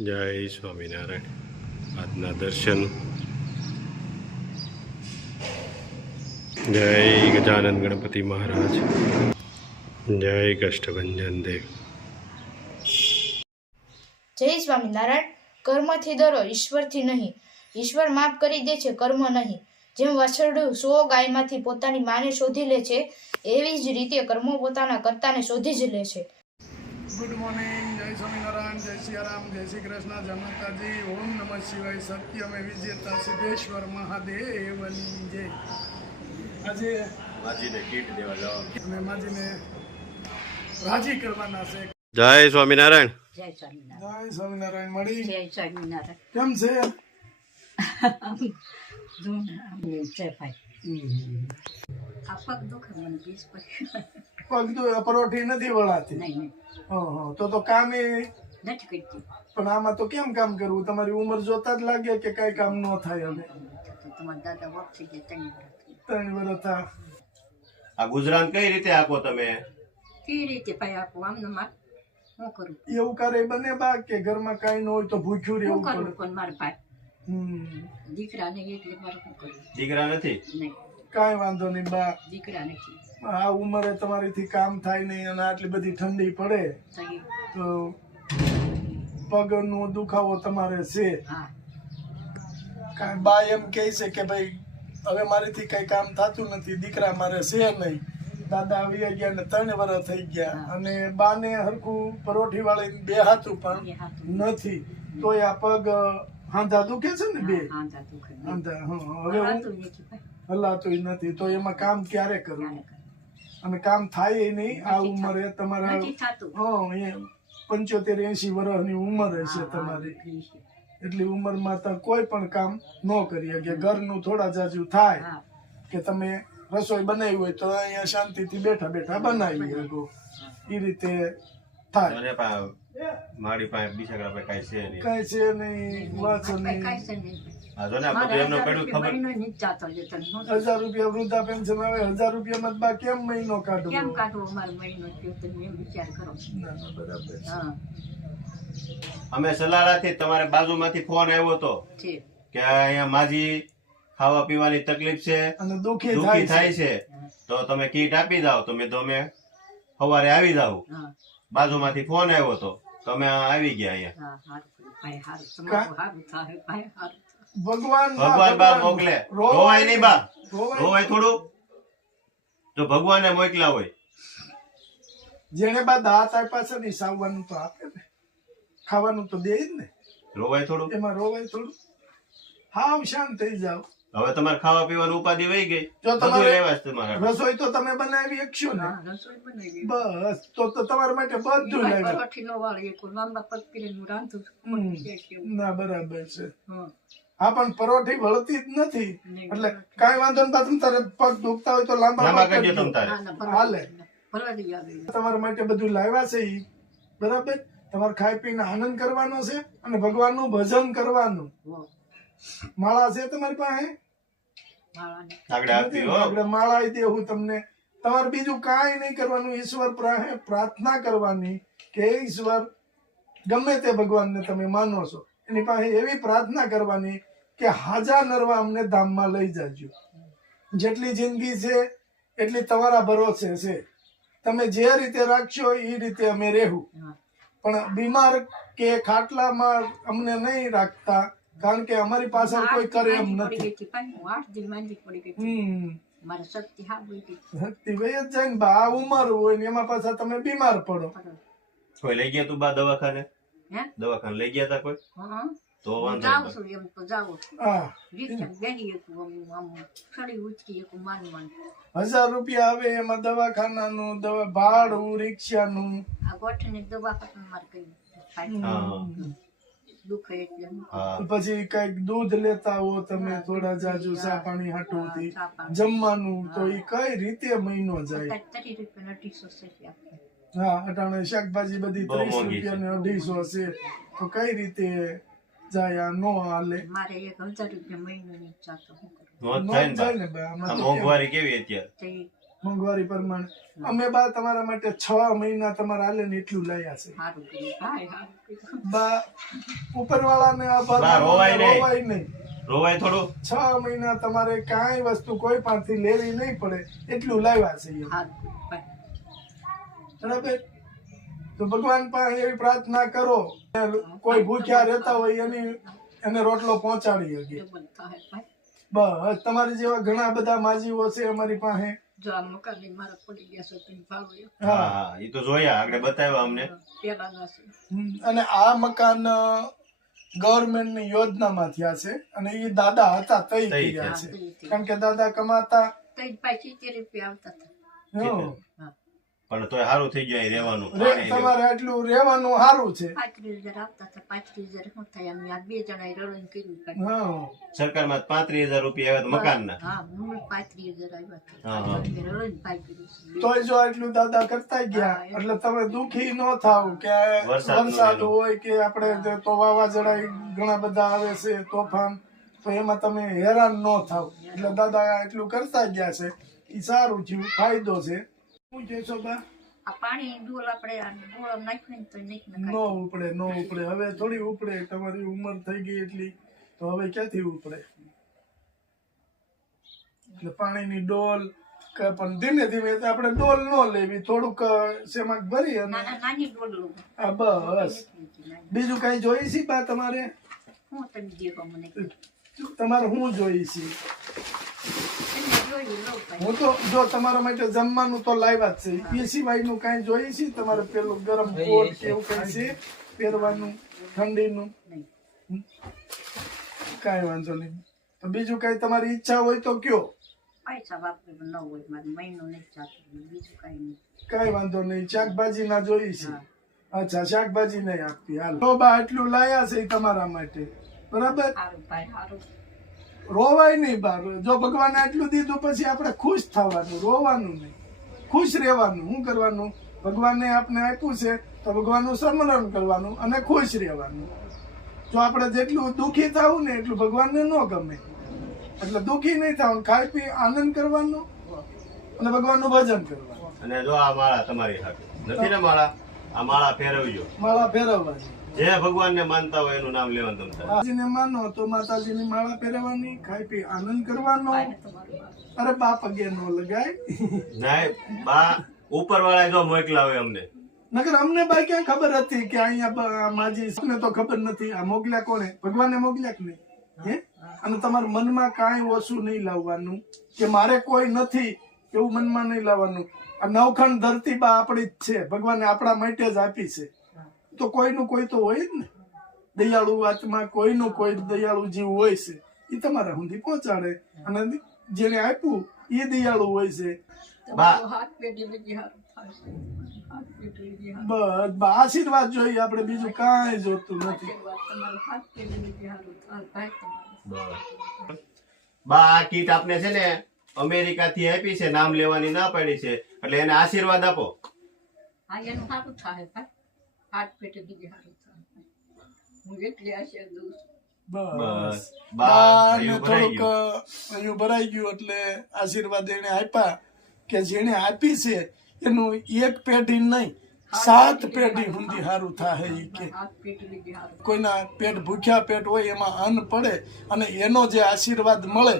જય સ્વામિનારાયણ. આજના દર્શન. જય ગજાનંદ ગણપતિ મહારાજ. જય કષ્ટભંજન દેવ. જય સ્વામિનારાયણ. કર્મથી ડરો, ઈશ્વરથી નહીં. ઈશ્વર માફ કરી દે છે, કર્મ નહીં. જેમ વાછરડું 100 ગાયમાંથી પોતાની માને શોધી લે છે, એવી જ રીતે કર્મો પોતાના કર્તાને શોધી જ લે છે. Good morning. જય સ્વામિનારાયણ, જય સિયારામ, જય શ્રી કૃષ્ણ, જય માતાજી. ઓમ નમઃ શિવાય. સત્યમે વિજેતા સિદ્ધેશ્વર મહાદેવની જય. આજે માજીને કીટ દેવા જવાનું. અમે માજીને રાજી કરવાના છે. જય સ્વામિનારાયણ. જય સ્વામિનારાયણ. જય સ્વામિનારાયણ. મળી જય સ્વામિનારાયણ. કેમ છે? છે ભાઈ. આ પગ દુખે મને બીજ પછી પગ તો પરોઠી નથી વળાતી. નહીં તો કામે નથી કરતી. પણ આમાં તો કેમ કામ કરવું? તમારી ઉંમર જોતા જ લાગે કે કઈ કામ ન થાય. હવે તમારા દાદા વખત થઈ ગયા 3 વર્ષ થયા. આ ગુજરાત કઈ રીતે આપો તમે? કેવી રીતે ભાઈ આપું આમને માર શું કરું? એવું કરે બને બા કે ઘરમાં કઈ ન હોય તો ભૂખ્યું શું રહેવું કરું? પડે. પણ મારા ભાઈ દીકરા નહીં એટલે મારે શું કરવું? દીકરા નથી? નહીં, કાંઈ વાંધો નહીં બા. દીકરા નથી. આ ઉંમરે તમારીથી કામ થાય નહીં અને આટલી બધી ઠંડી પડે તો એ તો પગનો દુખાવો તમારે છે. હા કાંઈ બા એમ કહે છે કે ભાઈ હવે મારીથી કઈ કામ થતું નથી, દીકરા મારે છે નહીં. દાદા આવી ગયા ને 3 વર્ષ થઈ ગયા અને બાને હરખું પરોઠી વાળી બે હાથું પણ એ હાથું નથી. તોય આ પગ હાંધા દુખે છે ને બે હા દુખે હાંધા. હવે હું હાથું નથી ભાઈ. હલાતું નથી તો એમાં કામ ક્યારે કરવું? ક્યારે કરું? અને કામ થાય નહીં આ ઉંમરે. તમારા નથી થતું. 75-80 વર્ષની ઉંમર હશે તમારી. એટલી ઉંમરમાં તો કોઈ પણ કામ ન કરી શકે. ઘરનું થોડા જાજુ થાય હા કે તમે રસોઈ બનાવી હોય તો અહીંયા શાંતિથી બેઠા બેઠા બનાવી શકો. એ રીતે થાય. મને મારી પાસે બીજા પાસે કઈ છે નહીં. કઈ છે નહીં, વાંચો નહીં. કાંઈ છે નહીં. આ જો ને આ બધું એમનો પડ્યું ખબર. મહિનો નથી જાતો જતો. 1000 રૂપિયા વૃદ્ધા પેન્શન આવે. 1000 રૂપિયામાં બા કેમ મહિનો કાઢવો? કેમ કાઢવો અમારો મહિનો થયો? તમે એમ વિચાર કરો. ના ના બરાબર છે. હા અમે સલારાથી તમારે બાજુમાંથી ફોન આવ્યો હતો છે. કે અહીંયા માજી ખાવા પીવાની તકલીફ છે, અને દુખી દુખી થાય થાય છે, તો તમે કીટ આપી જાઓ. તમે સવારે આવી જાઓ. હા બાજુમાંથી ફોન આવ્યો હતો, તમે આવી ગયા અહીંયા. હા હારું ભાઈ, હારું તમારું હારું થાય ભાઈ, હારું. ભગવાન ભગવાન બા મોકલે. રોવાય નહીં બા, રોવાય થોડું. જો ભગવાને મોકલ્યા હોય. જેને બા દાંત આપ્યા છે ને સાવવાનું તો આપે ને, ખાવાનું તો દે જ ને. રોવાય થોડું. એમાં રોવાય થોડું? હાવ શાંત થઈ જાવ. હવે તમારે ખાવા પીવાની ઉપાધિ વહી ગઈ. જો બધું તમારે લેવા છે તમારે. રસોઈ તો તમે બનાવી શકશો ને. હા રસોઈ બનાવી. બસ તો તમારા માટે બધું લાવ્યા. પરોઠી નો વાળી એક લાંબા પગ પીને હું રાંધું છું. ના બરાબર છે. હા હા પણ પરોઠી વળતી જ નથી નહીં. એટલે કાંઈ વાંધો નહીં. તમે તારે પગ દુખતા હોય તો લાંબા લાંબા પગ કરજો કરજો. તમ તારે. ના ના હાલે. ભરવાડી આવે. તમારા માટે બધું લાવ્યા છે ઈ બરાબર. તમારે ખાઈ પીને આનંદ કરવાનો છે અને ભગવાનનું ભજન કરવાનું. માળા છે તમારી પાસે? માળાને આગળ આપી હો. આપણે માળા ય દેવું તમને. તમારે બીજું કાંઈ નહીં કરવાનું. ઈશ્વર પાસે પ્રાર્થના કરવાની કે હે ઈશ્વર, ગમે તે ભગવાનને તમે માનો છો એની પાસે એવી પ્રાર્થના કરવાની કે હાજા નરવા અમને ધામમાં લઈ જાજો. જેટલી જિંદગી છે એટલી તમારા ભરોસે છે. તમે જે રીતે રાખશો એ રીતે અમે રહેવું. હા પણ બીમાર કે ખાટલામાં અમને નહીં રાખતા, કારણ કે અમારી પાસે કોઈ કરે એમ પડી નથી. ગઈ હતી પણ હું 8 દિન માંદી પડી ગઈ હતી. હમ મારે શક્તિ હા ગઈ હતી. શક્તિ વહી જ જાય ને બા. આ ઉંમર હોય ને એમાં પાછા તમે બીમાર પડો. કોઈ લઈ ગયા તું બા દવાખાને? હે દવાખાને લઈ ગયા તા કોઈ? હા તો હું વાંધો જાઉં નહીં. છું એમ તો જાઉં છું. હા રિક્ષા બેસી હતું આમ સડી ઉચકી એક માન 1000 રૂપિયા આવે એમાં દવાખાનાનું ભાડું, રિક્ષાનું. આ ગોઠની દવા પણ મારે કઈ હા દુખે એટલે હા. પછી કઈક દૂધ લેતા હો તમે થોડા જાજુ ચા પાણી હાટુથી, જમવાનું તો એ કઈ રીતે મહિનો જાય. 30 રૂપિયા 250 છે આપણે. હા અટાણે શાકભાજી બધી બહુ 30 મોંઘી છે. રૂપિયા ને 250 છે તો કઈ રીતે જાય? આ નો હાલે. મારે 1000 રૂપિયા મહિનો ની જાતો શું કરું? મોજ નો થાય ને જાય બા. ને બા. આ આમાં તો કેમ? મોંઘવારી કેવી અત્યારે? તે મોંઘવારી પ્રમાણે અમે બા તમારા માટે 6 મહિના તમારે હાલે ને એટલું લાયા છે સારું કર્યું ભાઈ, સારું કર્યું. બા ઉપરવાળાને આભાર બા, રોવાય નહીં. રોવાય નહીં. રોવાય થોડું. 6 મહિના તમારે કાંઈ વસ્તુ કોઈ પાસેથી લેવી નહીં પડે એટલું લાવ્યા છે એ. સારું કર્યું ભાઈ. બરાબર? તો ભગવાન પાસે એવી પ્રાર્થના કરો કોઈ ભૂખ્યા રહેતા હોય એને રોટલો પહોંચાડી શકે. ડબલ થાય ભાઈ. બસ તમારી જેવા ઘણા બધા માજીઓ છે અમારી પાસે. જો આ મકાનની મારા પડી ગયા છે તો ભાવ એ હા હા, ઈ તો જોયા આગળ બતાવ્યા અમને. પેલાના છે. અને આ મકાન ગવર્મેન્ટ ની યોજનામાં થયા છે અને એ દાદા હતા તઈ તઈ કર્યા છે થયા. કારણ કે દાદા કમાતા. તો જ ભાઈ 70 રૂપિયા આવતા હતા. હં. પણ તોય સારું થઈ ગયું અહીં રહેવાનું. પાણી તમારે આટલું રહેવાનું સારું છે. 35,000 આવતા હતા. 35,000 શું થયા? અમે આ 2 જણાએ રડણ કર્યું ભાઈ. હા સરકારમાં 35,000 રૂપિયા આવ્યા હતા મકાનના. હા, મૂળ 35,000 આવ્યા હતા. હા, હા. અમે રડણ પાઈ કર્યું છે. તોય જો આટલું દાદા કરતા ગયા એટલે તમે દુખી ન થાવ કે વરસાદ હોય કે આપણે તો વાવાઝોડા ઘણા બધા આવે છે તોફાન, તો એમાં તમે હેરાન ન થાવ એટલે દાદા એટલું કરતા ગયા છે એ સારું થયું, ફાયદો છે. શું કહેશો બા? આ પાણી ડોલ આપણે આ ડોળ નાખ્યું ને તો નહીં ન ઉપડે હવે થોડી ઉપડે, તમારી ઉંમર થઈ ગઈ એટલી તો હવે ક્યાંથી ઉપડે. એટલે પાણીની ડોલ પણ ધીમે ધીમે આપણે ડોલ ન લેવી, થોડુંક શેમાં ભરી અને નાની ડોલ લો. આ બસ. બીજું કઈ જોઈ છે બા તમારે? હું તમે દેખો મને તમારે શું જોઈ છે? તમે જોયું લો ભાઈ. હું તો જો તમારા માટે જમવાનું તો લાવ્યા જ છે, એ સિવાયનું કઈ જોઈ છે તમારે? પેલું ગરમ કોટ કે એવું કઈ છે પહેરવાનું ઠંડીનું? નહીં. કાંઈ વાંધો નહીં. તો બીજું કઈ તમારી ઈચ્છા હોય તો કયો. પૈસા વાપરે ન હોય મારે મહિનો નહીં ચાલતો, બીજું કઈ નહીં. કઈ વાંધો નહીં. શાકભાજી ના જોઈ છે? અચ્છા, શાકભાજી નહીં આપતી. હાલ તો બા એટલું લાયા છે ઈ તમારા માટે. બરાબર? સારું ભાઈ, સારું. રોવાય નહીં બા. જો ભગવાને આટલું દીધું પછી આપણે ખુશ થવાનું, રોવાનું નહીં, ખુશ રહેવાનું. શું કરવાનું? ભગવાને આપણે આપ્યું છે તો ભગવાનનું સ્મરણ કરવાનું અને ખુશ રહેવાનું. જો આપણે જેટલું દુઃખી થવું ને એટલું ભગવાનને ન ગમે, એટલે દુઃખી નહીં થવાનું, ખાઈ પી આનંદ કરવાનો અને ભગવાનનું ભજન કરવાનું. અને જો આ માળા તમારી સાથે નથી ને માળા, આ માળા ફેરવજો. માળા ફેરવવાની. જે ભગવાનને માનતા હોય એનું નામ લેવાનું તમે. માતાજીને માનો તો માતાજીની માળા પહેરવાની, ખાઈ પી આનંદ કરવાનો. ભાઈને તમારું વાત. અરે બા પગે ન લગાય. નહીં બા, ઉપર વાળા જો મોકલા હોય અમને. નકર અમને ભાઈ ક્યાં ખબર હતી કે અહીંયા માજી ને તો ખબર નથી. આ મોકલ્યા કોને? ભગવાને મોકલ્યા કે નહીં? હે? અને તમારા મનમાં કાંઈ ઓછું નહીં લાવવાનું કે મારે કોઈ નથી એવું મનમાં નહીં લાવવાનું. આ નવખંડ ધરતી બા આપણી જ છે, ભગવાને આપણા માટે જ આપી છે. તો કોઈનું કોઈ તો હોય જ ને, દયાળુ આત્મા કોઈનું કોઈ દયાળુ જીવ હોય છે, એ તમારા સુધી પહોંચાડે. અને જેને આપ્યું એ દયાળુ હોય છે. તમારું હાથ પેઢી લગી સારું થશે. હાથ પેઢી લગી સારું. બસ બા આશીર્વાદ જોઈએ આપણે, બીજું કાંઈ જોતું નથી. આશીર્વાદ તમારું હાથ પેઢી લગી સારું થાય ભાઈ તમારું. બા આ કીટ આપને છે ને અમેરિકા થી આપી છે, નામ લેવાની ના પાડી છે, એટલે એને આશીર્વાદ આપો. હા, એનું સારું થાય ભાઈ. હાથ પેઢી લગી સારું થાય. હું એટલી આશીર્વાદ દઉં છું. બસ બા બા ને હૈયું ભરાઈ થોડુંક હૈયું ભરાઈ ગયું એટલે આશીર્વાદ એને આપ્યા કે જેને આપી છે એનું એક પેઢી નહીં 7 પેઢી સુધી સારું થાય. ઈ કે હાથ પેઢી લગી સારું. કોઈના પેટ ભૂખ્યા પેટ હોય એમાં અન્ન પડે અને એનો જે આશીર્વાદ મળે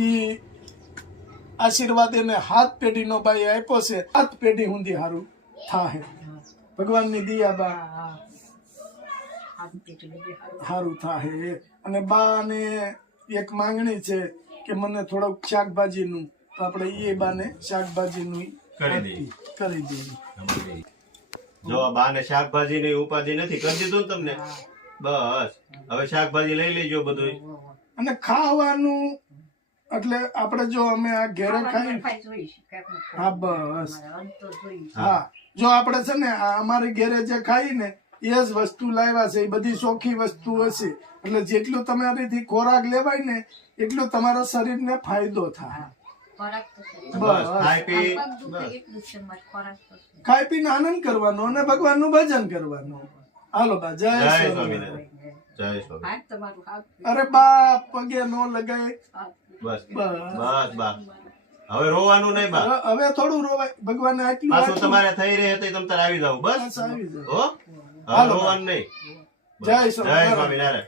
એ આશીર્વાદ એને 7 પેઢીનો બાઈ આપ્યો છે. 7 પેઢી સુધી સારું થાય. ભગવાનની દિયા બા હાથ પેઢી લગી સારું. સારું થાય. અને બા ને એક માંગણી છે કે મને થોડુંક શાકભાજીનું, તો આપણે એ બાને શાકભાજીનું કરી દઈએ. કરી દઈએ. જો બા ને શાકભાજી ની ઉપાધિ નથી, કરી દીધું ને તમને. બસ હવે શાકભાજી લઈ લેજો બધું. અને ખાવાનું એટલે આપણે જો અમે આ ઘેરે ખાઈ, ભાઈ જોઈશ કાંઈક ને હા કાંઈક. બસ મારા અંત તો જોઈશ. હા, જો આપણે છે ને આ અમારી ઘેરે જે ખાઈ ને એ જ વસ્તુ લાવ્યા છે, એ બધી ચોખ્ખી વસ્તુ હશે. એટલે જેટલું તમારીથી ખોરાક લેવાય ને એટલું તમારા શરીરને ફાયદો થાય. ખોરાક તો છે. બસ ખાઈ પી પગ દુખે એટલું જ છે મારે, ખોરાક તો છે. ખાઈ પીને આનંદ કરવાનો અને ભગવાનનું ભજન કરવાનું. હાલો બા, જય જય સ્વામિનારાયણ. સ્વામિનારાયણ. જય સ્વામી. હાથ તમારું હાથ અરે બા પગે નો લગાય. હાથ બસ બસ બસ બા હવે રોવાનું નહીં બા. હવે થોડું રોવાય, ભગવાને આટલું પાછું આટલું. તમારે થઈ રહે તો તમ તારે આવી જાવ બસ. બસ આવી જાય. હો હવે હાલો. રોવાનું નહીં. જય જય સ્વામિનારાયણ. સ્વામિનારાયણ.